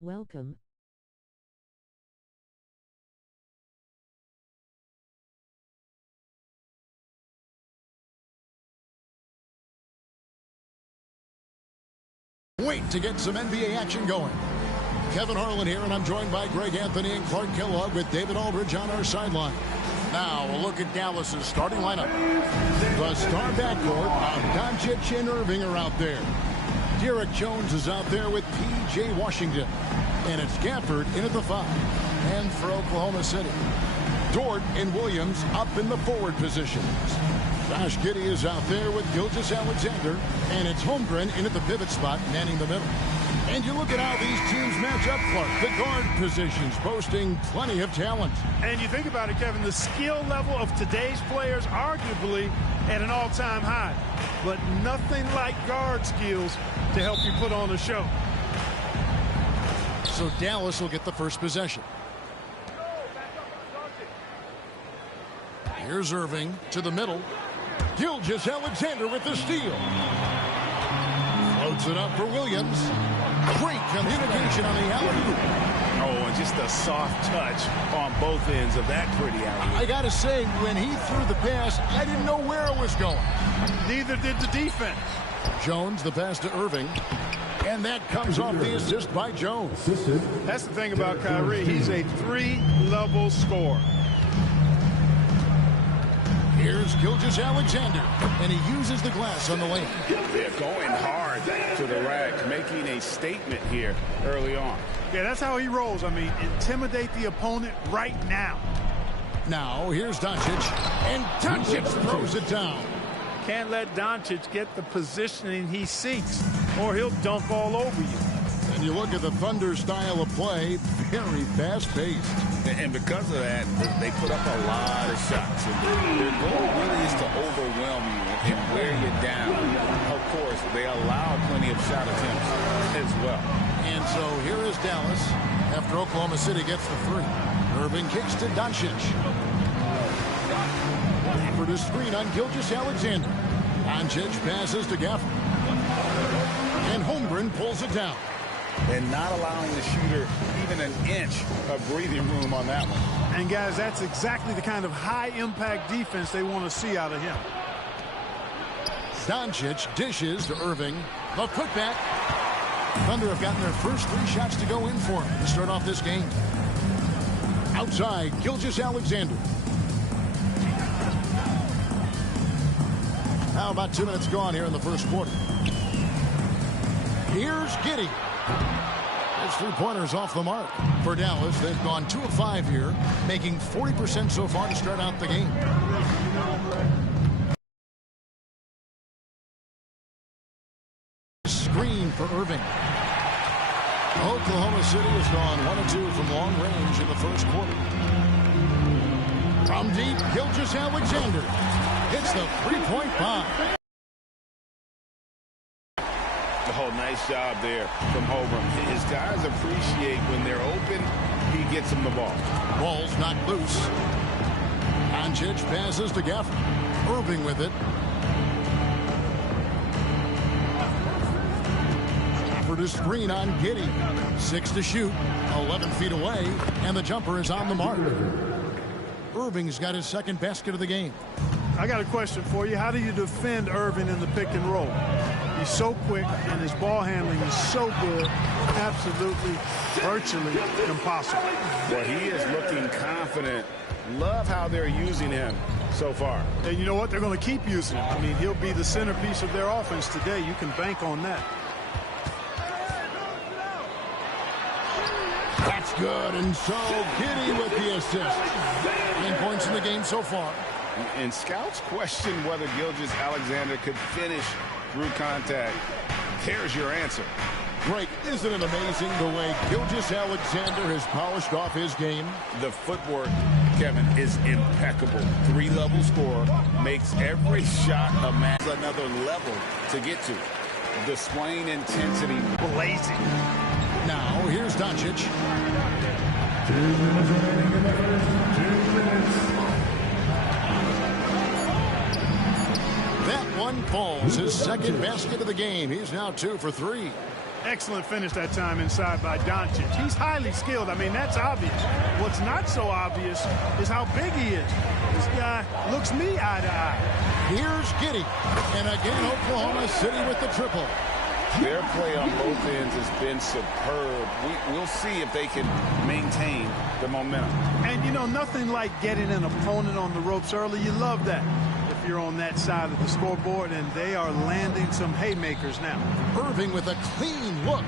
Welcome. Wait to get some NBA action going. Kevin Harlan here, and I'm joined by Greg Anthony and Clark Kellogg with David Aldridge on our sideline. Now, a look at Dallas's starting lineup. The star backcourt of Doncic and Irving are out there. Derek Jones is out there with P.J. Washington. And it's Gafford in at the 5. And for Oklahoma City, Dort and Williams up in the forward positions. Josh Giddey is out there with Gilgeous-Alexander. And it's Holmgren in at the pivot spot, manning the middle. And you look at how these teams match up, Clark. The guard positions boasting plenty of talent. And you think about it, Kevin, the skill level of today's players arguably at an all-time high. But nothing like guard skills to help you put on a show. So Dallas will get the first possession. Here's Irving to the middle. Gilgeous-Alexander with the steal. Floats it up for Williams. Great communication on the alley-oop. Oh, and just a soft touch on both ends of that pretty alley-oop. I got to say, when he threw the pass, I didn't know where it was going. Neither did the defense. Jones, the pass to Irving. And that comes off the assist by Jones. That's the thing about Kyrie. He's a three-level scorer. Here's Gilgeous-Alexander, and he uses the glass on the lane. They're going hard to the rack, making a statement here early on. Yeah, that's how he rolls. I mean, intimidate the opponent right now. Now, here's Doncic, and Doncic throws it down. Can't let Doncic get the positioning he seeks, or he'll dunk all over you. And you look at the Thunder style of play, very fast-paced. And because of that, they put up a lot of shots. And their goal really is to overwhelm you and wear you down. Of course, they allow plenty of shot attempts as well. And so here is Dallas after Oklahoma City gets the 3. Irving kicks to Doncic. For the screen on Gilgeous-Alexander. Doncic passes to Gafford. And Holmgren pulls it down. And not allowing the shooter even an inch of breathing room on that one. And, guys, that's exactly the kind of high-impact defense they want to see out of him. Doncic dishes to Irving. The putback. Thunder have gotten their first 3 shots to go in for him to start off this game. Outside, Gilgeous-Alexander. Now about 2 minutes gone here in the first quarter. Here's Giddey. His 3-pointers off the mark. For Dallas, they've gone 2 of 5 here, making 40% so far to start out the game. Screen for Irving. Oklahoma City has gone 1 of 2 from long range in the first quarter. From deep, Gilgeous-Alexander hits the 3-point bomb. Oh, nice job there from Holmgren. His guys appreciate when they're open, he gets them the ball. Ball's not loose. Doncic passes to Gafford. Irving with it. For the screen on Giddey. 6 to shoot. 11 feet away. And the jumper is on the mark. Irving's got his second basket of the game. I got a question for you. How do you defend Irving in the pick and roll? He's so quick, and his ball handling is so good, absolutely, virtually impossible. Well, he is looking confident. Love how they're using him so far. And you know what? They're going to keep using him. I mean, he'll be the centerpiece of their offense today. You can bank on that. That's good, and so Giddey with the assist. 9 points in the game so far. And scouts question whether Gilgeous-Alexander could finish through contact. Here's your answer. Greg, isn't it amazing the way Gilgeous-Alexander has polished off his game? The footwork, Kevin, is impeccable. 3-level scorer, makes every shot a match. Another level to get to. Displaying intensity, blazing. Now, here's Doncic. 2 minutes remaining in the first. 2 minutes. That one falls, his second basket of the game. He's now 2 for 3. Excellent finish that time inside by Doncic. He's highly skilled. I mean, that's obvious. What's not so obvious is how big he is. This guy looks me eye to eye. Here's Giddey. And again, Oklahoma City with the triple. Their play on both ends has been superb. We'll see if they can maintain the momentum. And, you know, nothing like getting an opponent on the ropes early. You love that if you're on that side of the scoreboard, and they are landing some haymakers now. Irving with a clean look.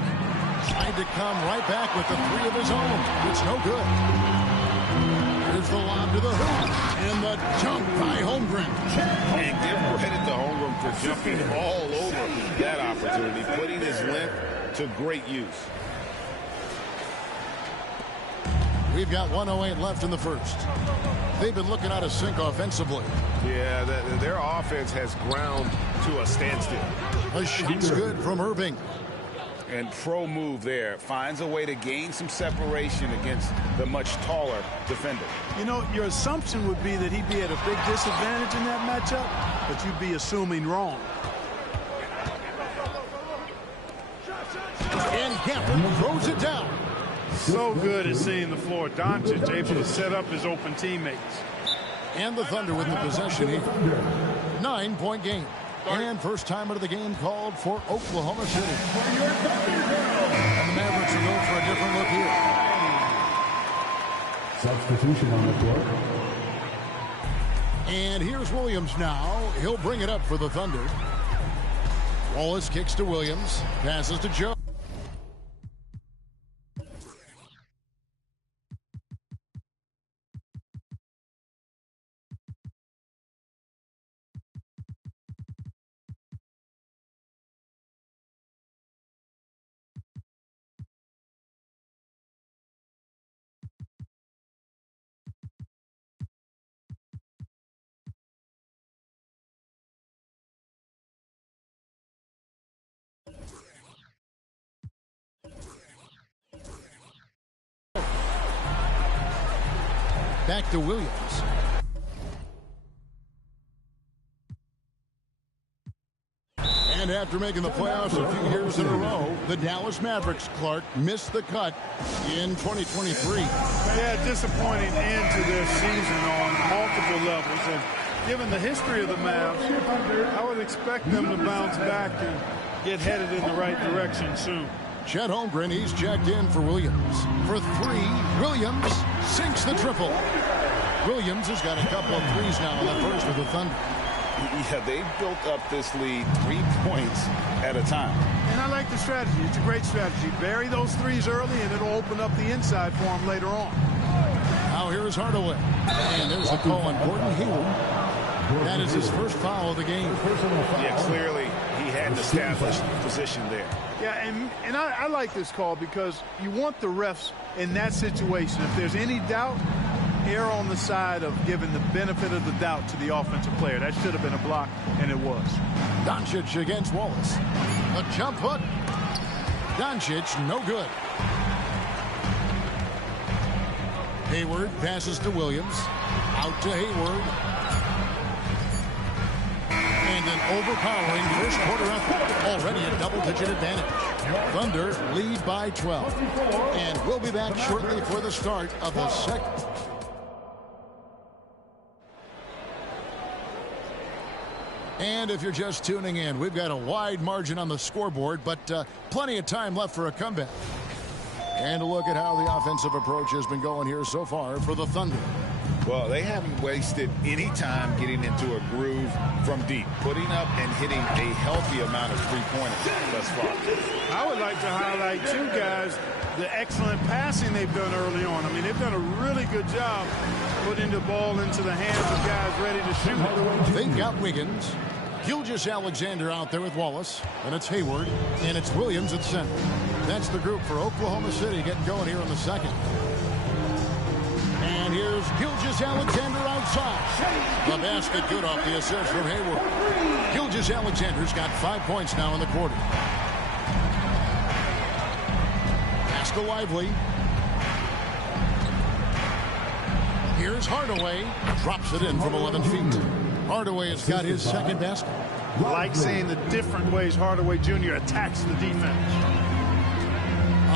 Tried to come right back with the three of his own. It's no good. Here's the lob to the hoop. And the jump by Holmgren. And give credit to Holmgren for jumping all over that opportunity, putting his length to great use. We've got 1:08 left in the first. They've been looking out of sync offensively. Yeah, their offense has ground to a standstill. A shot's good from Irving. And pro move there. Finds a way to gain some separation against the much taller defender. You know, your assumption would be that he'd be at a big disadvantage in that matchup, but you'd be assuming wrong. And Gafford throws it down. So good at seeing the floor. Doncic able to set up his open teammates. And the Thunder with the possession here. 9-point game. And first timer of the game called for Oklahoma City. And the Mavericks will go for a different look here. Substitution on the floor. And here's Williams now. He'll bring it up for the Thunder. Wallace kicks to Williams. Passes to Joe. Back to Williams. And after making the playoffs a few years in a row, the Dallas Mavericks, Clark, missed the cut in 2023. Yeah, disappointing end to their season on multiple levels. And given the history of the Mavs, I would expect them to bounce back and get headed in the right direction soon. Chet Holmgren, he's checked in for Williams. For three, Williams sinks the triple. Williams has got a couple of threes now in the first with the Thunder. Yeah, they've built up this lead 3 points at a time. And I like the strategy. It's a great strategy. Bury those threes early, and it'll open up the inside for them later on. Now here is Hardaway. And there's a call on Gordon Hayward. That is his first foul of the game. Yeah, clearly he had an established position there. Yeah, and I like this call because you want the refs in that situation. If there's any doubt, err on the side of giving the benefit of the doubt to the offensive player. That should have been a block, and it was. Doncic against Wallace. A jump hook. Doncic, no good. Hayward passes to Williams. Out to Hayward. And an overpowering first quarter effort. Already a double-digit advantage. Thunder lead by 12. And we'll be back shortly for the start of the second. And if you're just tuning in, we've got a wide margin on the scoreboard, but plenty of time left for a comeback. And a look at how the offensive approach has been going here so far for the Thunder. Well, they haven't wasted any time getting into a groove from deep, putting up and hitting a healthy amount of three-pointers thus far. I would like to highlight, too, guys, the excellent passing they've done early on. I mean, they've done a really good job putting the ball into the hands of guys ready to shoot. They've got Wiggins. Gilgeous-Alexander out there with Wallace. And it's Hayward. And it's Williams at center. That's the group for Oklahoma City getting going here in the second. And here's Gilgeous-Alexander outside. The basket good off the assist from Hayward. Gilgeous-Alexander's got 5 points now in the quarter. Pass to Lively. Here's Hardaway. Drops it in from 11 feet. Hardaway has got his second basket. Like seeing the different ways Hardaway Jr. attacks the defense.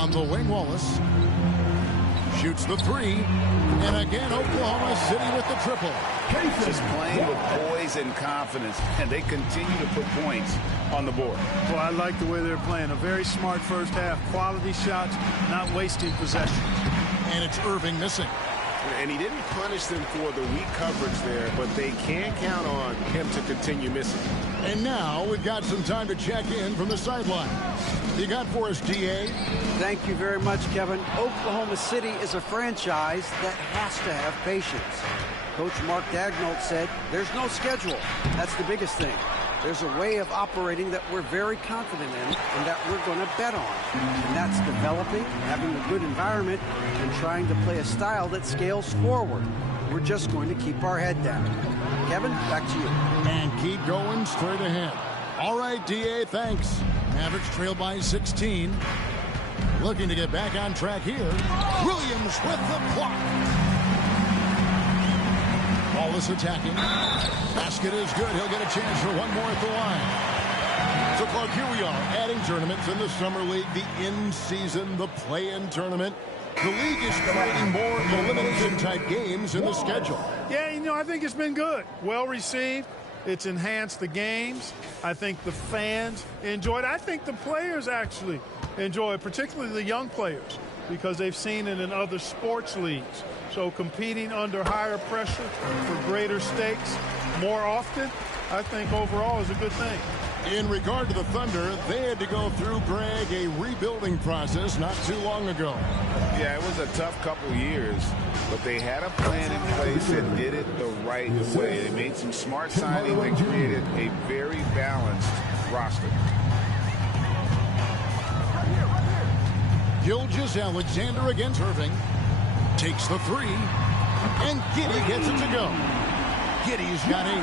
On the wing, Wallace shoots the three. And again, Oklahoma City with the triple. Just playing with poise and confidence, and they continue to put points on the board. Well, I like the way they're playing. A very smart first half. Quality shots, not wasting possessions. And it's Irving missing. And he didn't punish them for the weak coverage there, but they can count on him to continue missing. And now we've got some time to check in from the sideline. You got for us, DA? Thank you very much, Kevin. Oklahoma City is a franchise that has to have patience. Coach Mark Daigneault said there's no schedule. That's the biggest thing. There's a way of operating that we're very confident in and that we're going to bet on. And that's developing, having a good environment, and trying to play a style that scales forward. We're just going to keep our head down. Kevin, back to you. And keep going straight ahead. All right, DA, thanks. Mavericks trail by 16. Looking to get back on track here. Williams with the block. Wallace attacking. Basket is good. He'll get a chance for one more at the line. So, Clark, here we are, adding tournaments in the Summer League, the in-season, the play-in tournament. The league is creating more elimination-type games in the schedule. Yeah, you know, I think it's been good. Well received. It's enhanced the games. I think the fans enjoy it. I think the players actually enjoy it, particularly the young players, because they've seen it in other sports leagues. So competing under higher pressure for greater stakes more often, I think overall is a good thing. In regard to the Thunder, they had to go through, Greg, a rebuilding process not too long ago. Yeah, it was a tough couple years, but they had a plan in place that did it the right way. They made some smart signings and created a very balanced roster. Gilgeous-Alexander against Irving. Takes the three, and Giddey gets it to go. Giddey's got 8.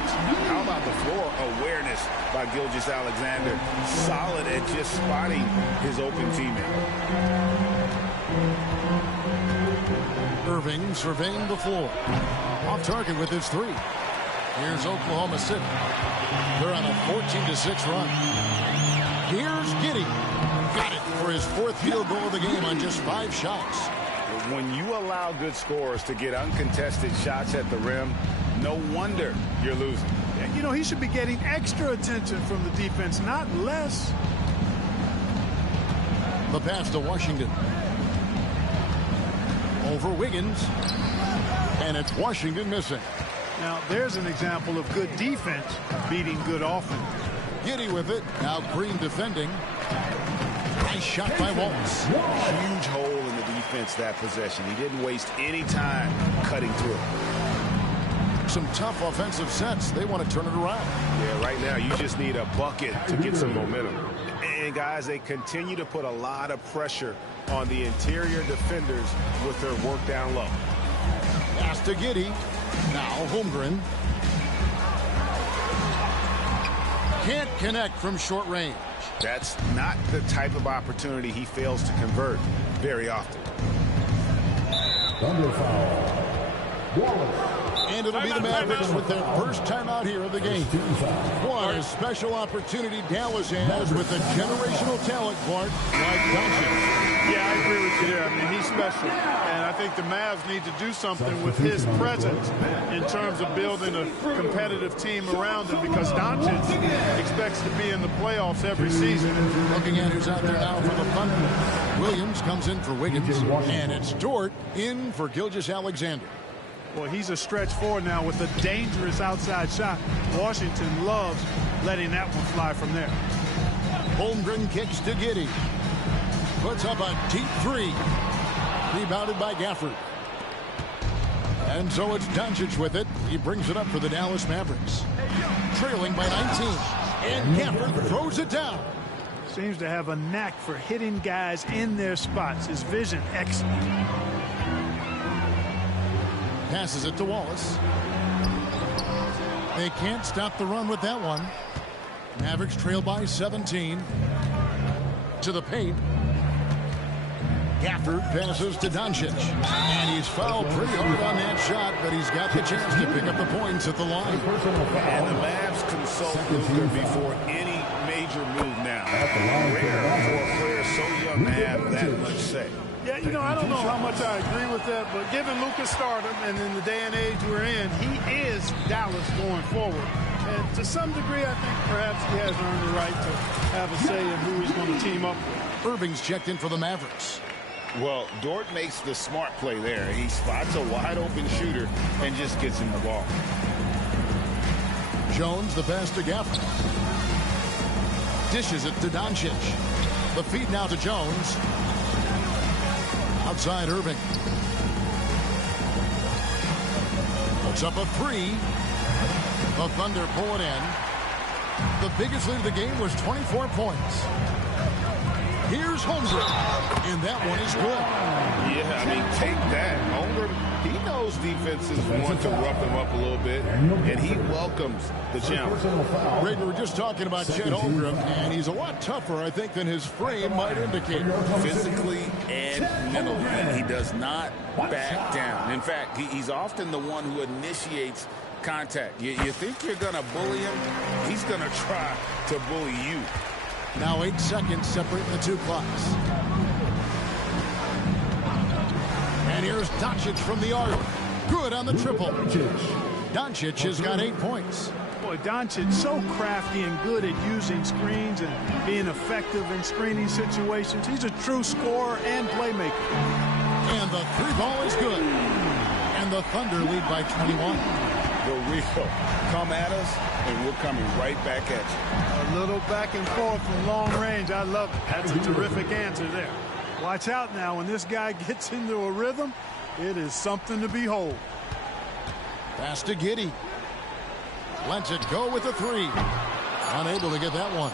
How about the floor awareness by Gilgeous-Alexander? Solid at just spotting his open teammate. Irving surveying the floor. Off target with his 3. Here's Oklahoma City. They're on a 14-6 run. Here's Giddey. Got it for his 4th field goal of the game on just 5 shots. When you allow good scorers to get uncontested shots at the rim, no wonder you're losing. You know, he should be getting extra attention from the defense, not less. The pass to Washington. Over Wiggins. And it's Washington missing. Now, there's an example of good defense beating good offense. Giddey with it. Now Green defending. Nice shot by Wallace. Huge hole in the defense that possession. He didn't waste any time cutting through. Some tough offensive sets. They want to turn it around. Yeah, right now you just need a bucket to get some momentum. And guys, they continue to put a lot of pressure on the interior defenders with their work down low. Pass to Giddey. Now Holmgren. Can't connect from short range. That's not the type of opportunity he fails to convert very often. Thunder foul. Wallace. And it'll be the Mavericks with their first time out here of the game. What a special opportunity Dallas has with a generational talent, Clark, like Doncic. Yeah, I agree with you there. I mean, he's special. And I think the Mavs need to do something with his presence in terms of building a competitive team around him, because Doncic expects to be in the playoffs every season. Looking at who's out there now for the Thunder. Williams comes in for Wiggins. And it's Dort in for Gilgeous-Alexander. Well, he's a stretch forward now with a dangerous outside shot. Washington loves letting that one fly from there. Holmgren kicks to Giddey. Puts up a deep 3. Rebounded by Gafford. And so it's Doncic with it. He brings it up for the Dallas Mavericks. Trailing by 19. And Gafford throws it down. Seems to have a knack for hitting guys in their spots. His vision excellent. Passes it to Wallace. They can't stop the run with that one. Mavericks trail by 17. To the paint. Gafford passes to Doncic. And he's fouled pretty hard on that shot, but he's got the chance to pick up the points at the line. And the Mavs consult Luka before any major move now. Rare for a player so young doesn't have that much say. Yeah, you know, I don't know how much I agree with that, but given Luka's stardom and in the day and age we're in, he is Dallas going forward. And to some degree, I think perhaps he has earned the right to have a say in who he's going to team up with. Irving's checked in for the Mavericks. Well, Dort makes the smart play there. He spots a wide-open shooter and just gets him the ball. Jones, the pass to Gafford. Dishes it to Doncic. The feed now to Jones. Outside Irving. Puts up a three. The Thunder pull it in. The biggest lead of the game was 24 points. Here's Holmgren. And that one is good. Yeah, I mean, take that. Holmgren, he knows defenses want to rough him up a little bit, and he welcomes the challenge. Greg, we were just talking about Chet Holmgren, and he's a lot tougher, I think, than his frame might indicate. Physically and mentally, he does not back down. In fact, he's often the one who initiates contact. You think you're going to bully him, he's going to try to bully you. Now 8 seconds separating the two clocks. And here's Doncic from the arc. Good on the triple. Doncic has got 8 points. Boy, Doncic so crafty and good at using screens and being effective in screening situations. He's a true scorer and playmaker. And the three ball is good. And the Thunder lead by 21. The real come at us, and we're coming right back at you. A little back and forth from long range. I love it. That's a terrific answer there. Watch out now. When this guy gets into a rhythm, it is something to behold. Pass to Giddey. Lets it go with a three. Unable to get that one.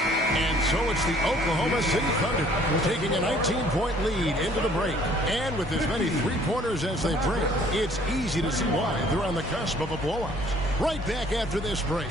And so it's the Oklahoma City Thunder taking a 19-point lead into the break. And with as many three-pointers as they bring, it's easy to see why they're on the cusp of a blowout. Right back after this break.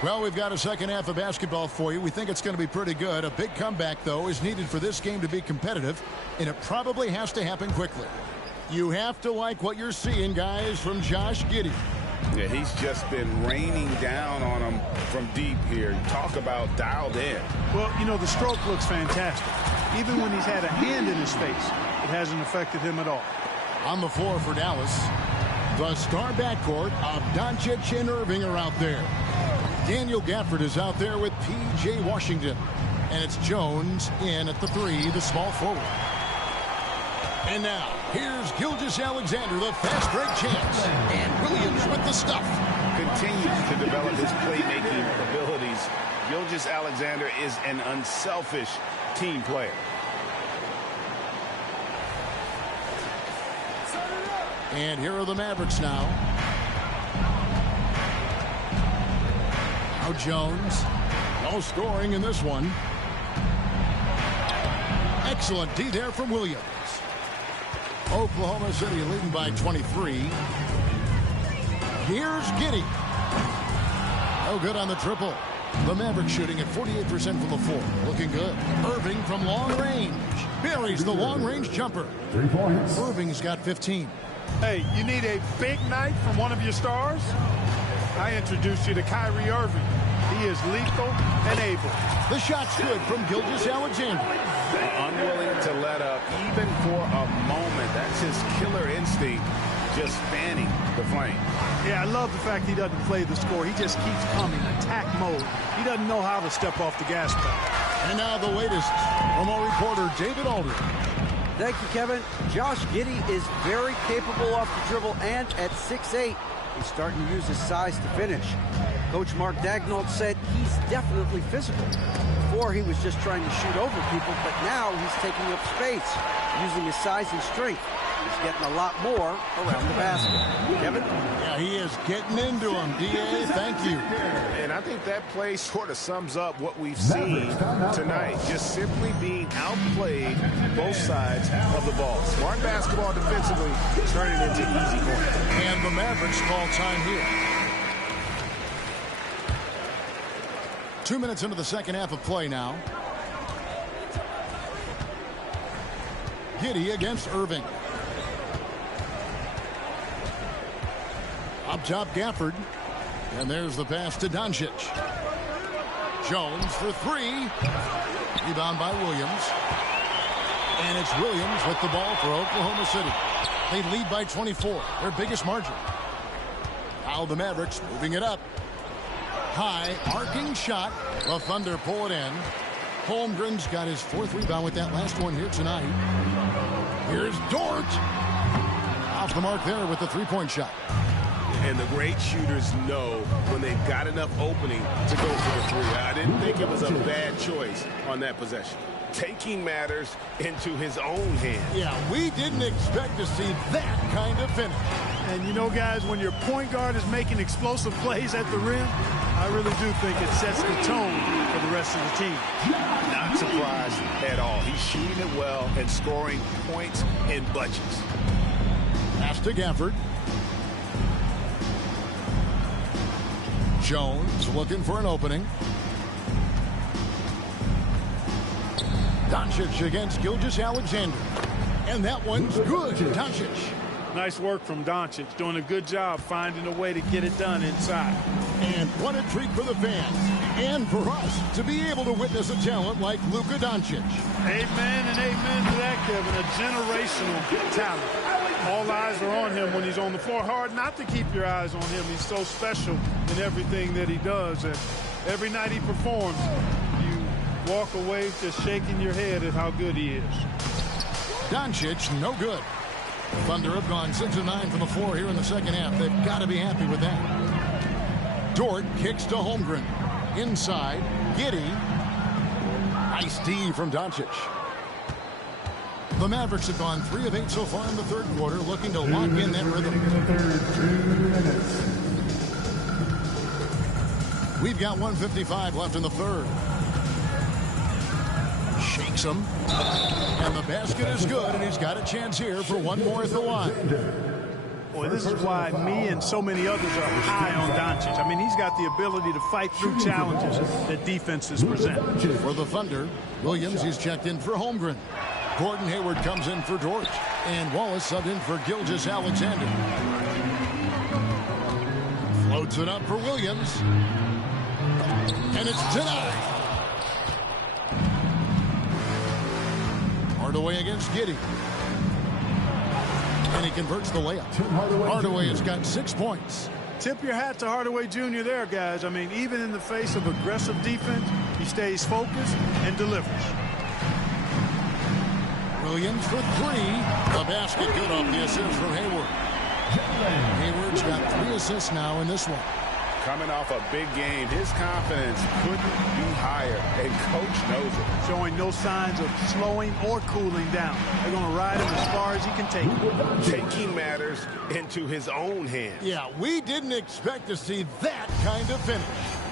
Well, we've got a second half of basketball for you. We think it's going to be pretty good. A big comeback, though, is needed for this game to be competitive, and it probably has to happen quickly. You have to like what you're seeing, guys, from Josh Giddey. Yeah, he's just been raining down on him from deep here. Talk about dialed in. Well, you know, the stroke looks fantastic. Even when he's had a hand in his face, it hasn't affected him at all. On the floor for Dallas, the star backcourt of Doncic and Irving are out there. Daniel Gafford is out there with P.J. Washington. And it's Jones in at the three, the small forward. And now, here's Gilgeous-Alexander, the fast break chance. And Williams with the stuff. Continues to develop his playmaking abilities. Gilgeous-Alexander is an unselfish team player. And here are the Mavericks now. Now Jones. No scoring in this one. Excellent D there from Williams. Oklahoma City leading by 23. Here's Giddey. No good on the triple. The Mavericks shooting at 48% from the floor. Looking good. Irving from long range. Buries the long range jumper. 3 points. Irving's got 15. Hey, you need a big night from one of your stars? I introduced you to Kyrie Irving. He is lethal and able. The shot's good from Gilgeous-Alexander. Unwilling to let up even for a moment. That's his killer instinct, just fanning the flame. Yeah, I love the fact he doesn't play the score. He just keeps coming, attack mode. He doesn't know how to step off the gas pedal. And now the latest from our reporter, David Aldridge. Thank you, Kevin. Josh Giddey is very capable off the dribble, and at 6'8", he's starting to use his size to finish. Coach Mark Daigneault said he's definitely physical. Before, he was just trying to shoot over people, but now he's taking up space, using his size and strength. He's getting a lot more around the basket. Kevin? Yeah, he is getting into him. D.A., thank you. And I think that play sort of sums up what we've seen tonight. Just simply being outplayed both sides of the ball. Smart basketball defensively, turning into easy points. And the Mavericks call time here. 2 minutes into the second half of play now. Giddey against Irving. Up top, Gafford. And there's the pass to Doncic. Jones for three. Rebound by Williams. And it's Williams with the ball for Oklahoma City. They lead by 24, their biggest margin. Now the Mavericks moving it up. High, arcing shot. The Thunder pull it in. Holmgren's got his fourth rebound with that last one here tonight. Here's Dort. Off the mark there with the three-point shot. And the great shooters know when they've got enough opening to go for the three. I didn't think it was a bad choice on that possession. Taking matters into his own hands. Yeah, we didn't expect to see that kind of finish. And you know, guys, when your point guard is making explosive plays at the rim, I really do think it sets the tone for the rest of the team. Not surprised at all. He's shooting it well and scoring points in bunches. Pass to Gafford. Jones looking for an opening. Doncic against Gilgeous-Alexander. And that one's good. Doncic. Nice work from Doncic, doing a good job finding a way to get it done inside. And what a treat for the fans and for us to be able to witness a talent like Luka Doncic. Amen and amen to that, Kevin. A generational talent. All eyes are on him when he's on the floor. Hard not to keep your eyes on him. He's so special in everything that he does. And every night he performs, you walk away just shaking your head at how good he is. Doncic, no good. Thunder have gone 6 of 9 from the floor here in the second half. They've got to be happy with that. Dort kicks to Holmgren. Inside, Giddey. Nice D from Doncic. The Mavericks have gone 3 of 8 so far in the third quarter, looking to lock in that rhythm. We've got 1:55 left in the third. Shakes him. And the basket is good, and he's got a chance here for one more at the line. Boy, this is why me and so many others are high on Doncic. I mean, he's got the ability to fight through challenges that defenses present. For the Thunder, Williams, he's checked in for Holmgren. Gordon Hayward comes in for Dort. And Wallace subbed in for Gilgeous-Alexander. Floats it up for Williams. And it's denied. Hardaway against Giddey. And he converts the layup. Hardaway has got 6 points. Tip your hat to Hardaway Jr. there, guys. I mean, even in the face of aggressive defense, he stays focused and delivers. Williams for three. The basket good off the assist from Hayward. Hayward's got 3 assists now in this one. Coming off a big game, his confidence couldn't be higher, and Coach knows it. Showing no signs of slowing or cooling down. They're going to ride him as far as he can take him. Taking matters into his own hands. Yeah, we didn't expect to see that kind of finish.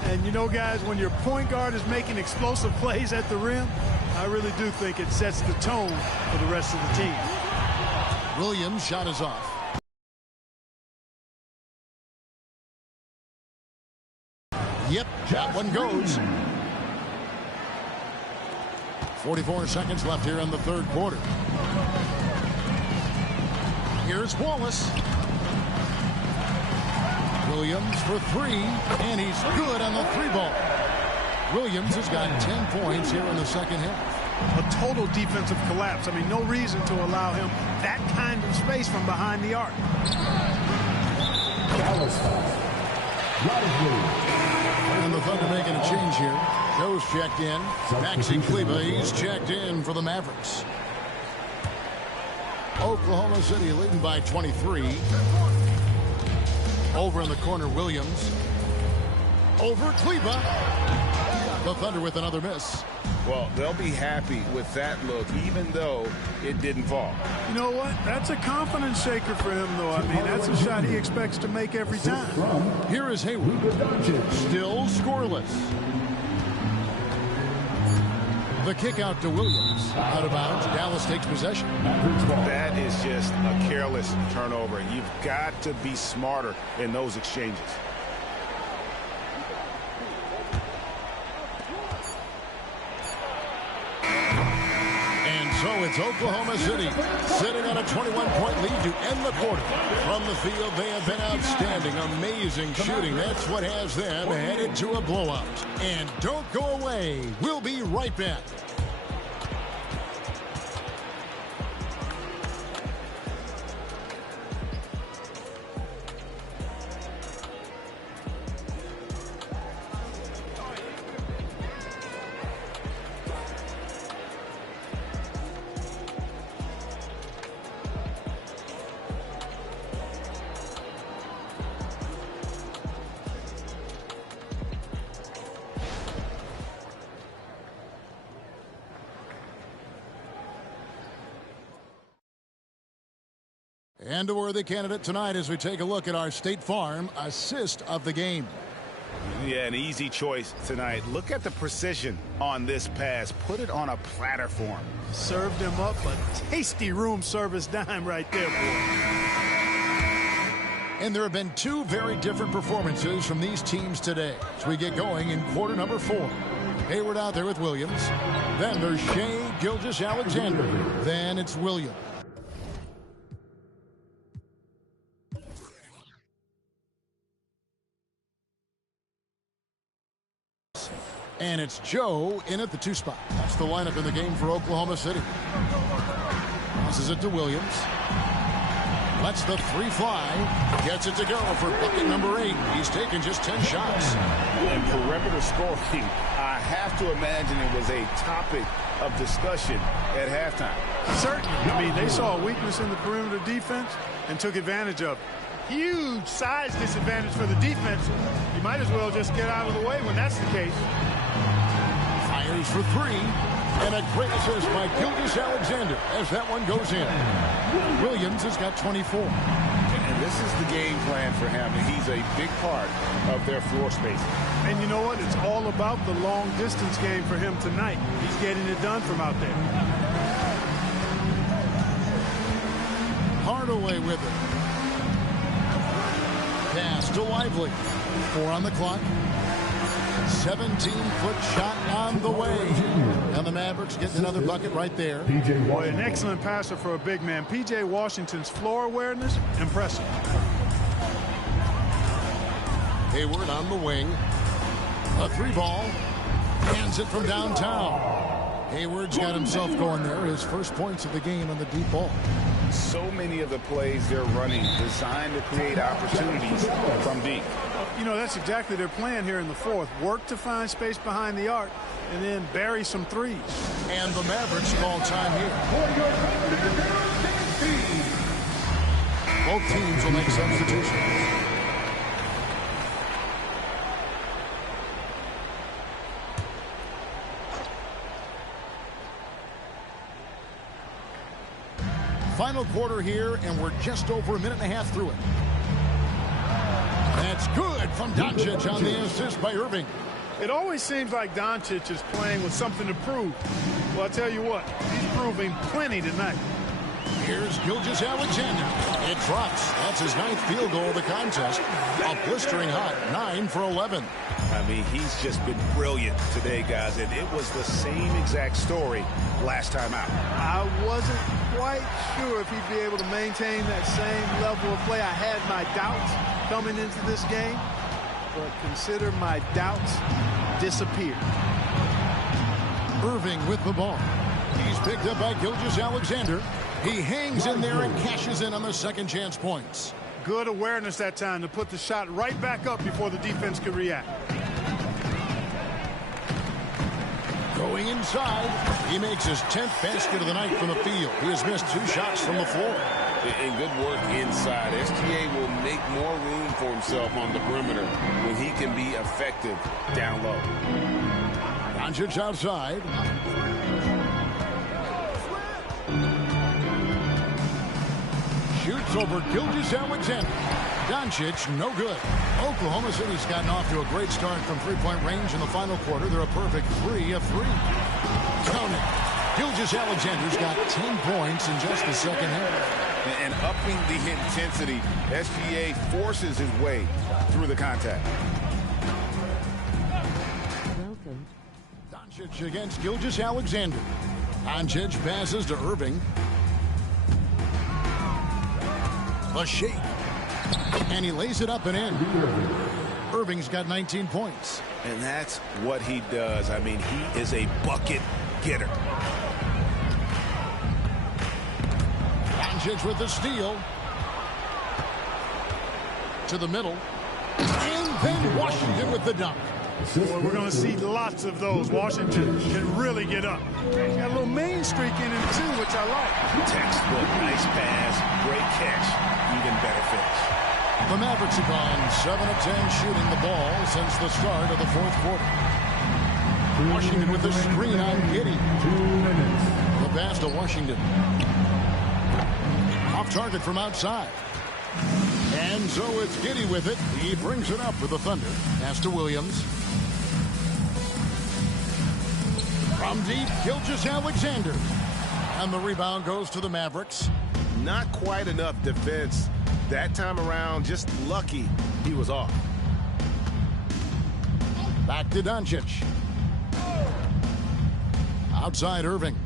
And you know, guys, when your point guard is making explosive plays at the rim, I really do think it sets the tone for the rest of the team. Williams' shot is off. Yep, that one goes. 44 seconds left here in the third quarter. Here's Wallace. Williams for three, and he's good on the 3-ball. Williams has got 10 points here in the second half. A total defensive collapse. I mean, no reason to allow him that kind of space from behind the arc. And the Thunder making a change here. Joe's checked in. Maxi Kleber, he's checked in for the Mavericks. Oklahoma City leading by 23. Over in the corner, Williams. Over Kleba. The Thunder with another miss. Well, they'll be happy with that look, even though it didn't fall. You know what? That's a confidence shaker for him, though. I mean, that's a shot he expects to make every time. Here is Hayward. Still scoreless. The kick out to Williams. Out of bounds. Dallas takes possession. That is just a careless turnover. You've got to be smarter in those exchanges. So it's Oklahoma City sitting on a 21-point lead to end the quarter. From the field, they have been outstanding. Amazing shooting. That's what has them headed to a blowout. And don't go away. We'll be right back. And a worthy candidate tonight as we take a look at our State Farm assist of the game. Yeah, an easy choice tonight. Look at the precision on this pass. Put it on a platter for him. Served him up a tasty room service dime right there, boy. And there have been two very different performances from these teams today as we get going in quarter number 4. Hayward out there with Williams. Then there's Shea Gilgeous-Alexander. Then it's Williams. And it's Joe in at the 2 spot. That's the lineup in the game for Oklahoma City. Passes it to Williams. Lets the 3 fly. Gets it to go for bucket number 8. He's taken just 10 shots. And perimeter scoring, I have to imagine it was a topic of discussion at halftime. Certainly. I mean, they saw a weakness in the perimeter defense and took advantage of it. Huge size disadvantage for the defense. You might as well just get out of the way when that's the case. Fires for 3. And a great assist by Gilgeous-Alexander as that one goes in. Williams has got 24. And this is the game plan for him. And he's a big part of their floor space. And you know what? It's all about the long distance game for him tonight. He's getting it done from out there. Hardaway with it. Pass to Lively. 4 on the clock. 17-foot shot on the way. And the Mavericks getting another bucket right there. Boy, an excellent passer for a big man. P.J. Washington's floor awareness, impressive. Hayward on the wing. A 3-ball. Hands it from downtown. Hayward's got himself going there. His first points of the game on the deep ball. So many of the plays they're running designed to create opportunities from deep. You know, that's exactly their plan here in the 4th. Work to find space behind the arc and then bury some threes. And the Mavericks call time here. Both teams will make substitutions. Final quarter here, and we're just over a minute and a half through it. That's good from Doncic on the assist by Irving. It always seems like Doncic is playing with something to prove. Well, I'll tell you what, he's proving plenty tonight. Here's Gilgeous-Alexander. It drops. That's his 9th field goal of the contest. A blistering hot 9 for 11. I mean, he's just been brilliant today, guys, and it was the same exact story last time out. I wasn't quite sure if he'd be able to maintain that same level of play. I had my doubts coming into this game, but consider my doubts disappeared. Irving with the ball. He's picked up by Gilgeous-Alexander. He hangs in there and cashes in on the second chance points. Good awareness that time to put the shot right back up before the defense could react. Going inside. He makes his 10th basket of the night from the field. He has missed 2 shots from the floor. And good work inside. SGA will make more room for himself on the perimeter when he can be effective down low. Doncic outside. Shoots over Gilgeous-Alexander. Doncic, no good. Oklahoma City's gotten off to a great start from three-point range in the final quarter. They're a perfect 3 of 3. Count it. Gilgeous-Alexander's got 10 points in just the second half. And upping the intensity, SGA forces his way through the contact. Doncic against Gilgeous-Alexander. Doncic passes to Irving. A shake. And he lays it up and in. Irving's got 19 points. And that's what he does. I mean, he is a bucket getter. Doncic with the steal. To the middle. And then Washington with the dunk. Boy, we're going to see lots of those. Washington can really get up. He's got a little main streak in him, too, which I like. Textbook, nice pass, great catch, even better finish. The Mavericks have gone 7 of 10 shooting the ball since the start of the fourth quarter. Washington with the screen on Giddey. 2 minutes. The pass to Washington. Off target from outside. And so it's Giddey with it. He brings it up for the Thunder. Pass to Williams. From deep, Gilgeous-Alexander. And the rebound goes to the Mavericks. Not quite enough defense that time around. Just lucky he was off. Back to Doncic. Outside Irving.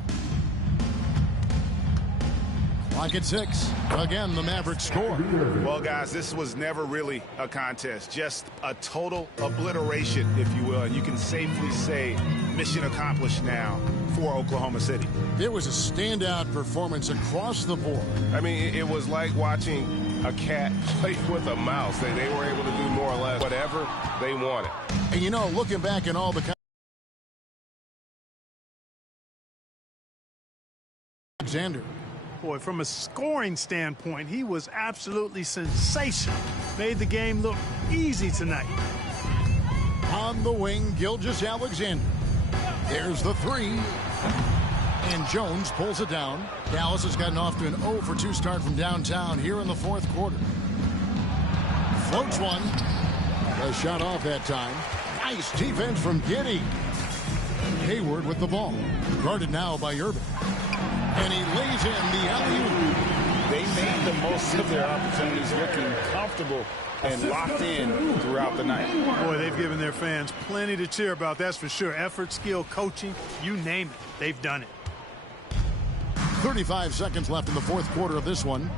Clock at 6. Again, the Mavericks score. Well, guys, this was never really a contest. Just a total obliteration, if you will. And you can safely say mission accomplished now for Oklahoma City. It was a standout performance across the board. I mean, it was like watching a cat play with a mouse. They were able to do more or less whatever they wanted. And, you know, looking back in all the Alexander. Boy, from a scoring standpoint, he was absolutely sensational. Made the game look easy tonight. On the wing, Gilgeous-Alexander. There's the 3. And Jones pulls it down. Dallas has gotten off to an 0 for 2 start from downtown here in the fourth quarter. Floats one. A shot off that time. Nice defense from Giddey. Hayward with the ball. Guarded now by Irving. And he lays in the alley-oop. They made the most of their opportunities, looking comfortable and locked in throughout the night. Boy, they've given their fans plenty to cheer about, that's for sure. Effort, skill, coaching, you name it, they've done it. 35 seconds left in the fourth quarter of this one.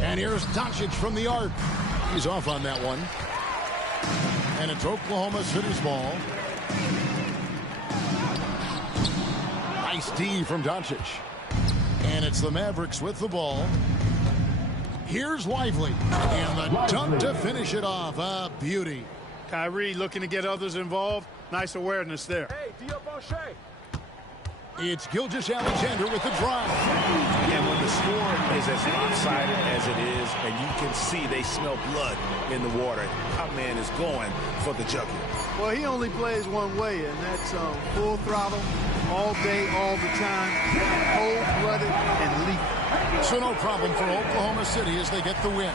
And here's Doncic from the arc. He's off on that one. And it's Oklahoma City's ball. Nice D from Doncic. And it's the Mavericks with the ball. Here's Lively. And the dunk to finish it off. A beauty. Kyrie looking to get others involved. Nice awareness there. It's Gilgeous-Alexander with the drive. And when the score is as lopsided as it is, and you can see they smell blood in the water, our man is going for the jugular. Well, he only plays one way, and that's full throttle, all day, all the time, cold-blooded and lethal. So no problem for Oklahoma City as they get the win.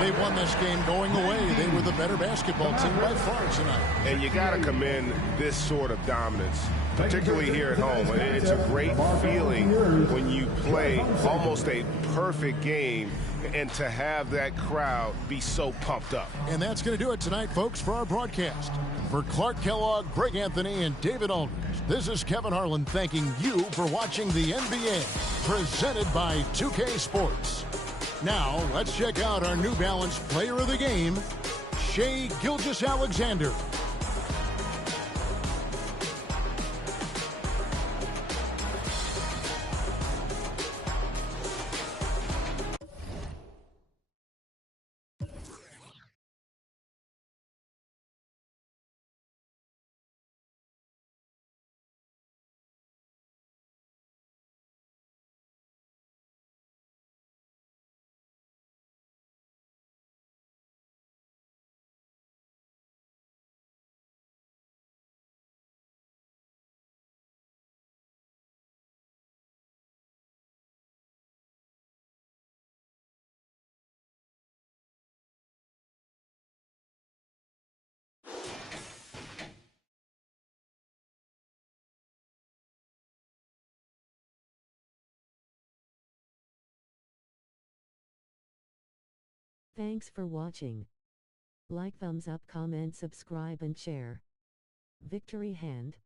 They won this game going away. They were the better basketball team by far tonight. And you got to commend this sort of dominance, particularly here at home. It's a great feeling when you play almost a perfect game and to have that crowd be so pumped up. And that's going to do it tonight, folks, for our broadcast. For Clark Kellogg, Greg Anthony, and David Aldridge, this is Kevin Harlan thanking you for watching the NBA, presented by 2K Sports. Now, let's check out our New Balance Player of the Game, Shai Gilgeous-Alexander. Thanks for watching. Like, thumbs up, comment, subscribe and share. Victory hand.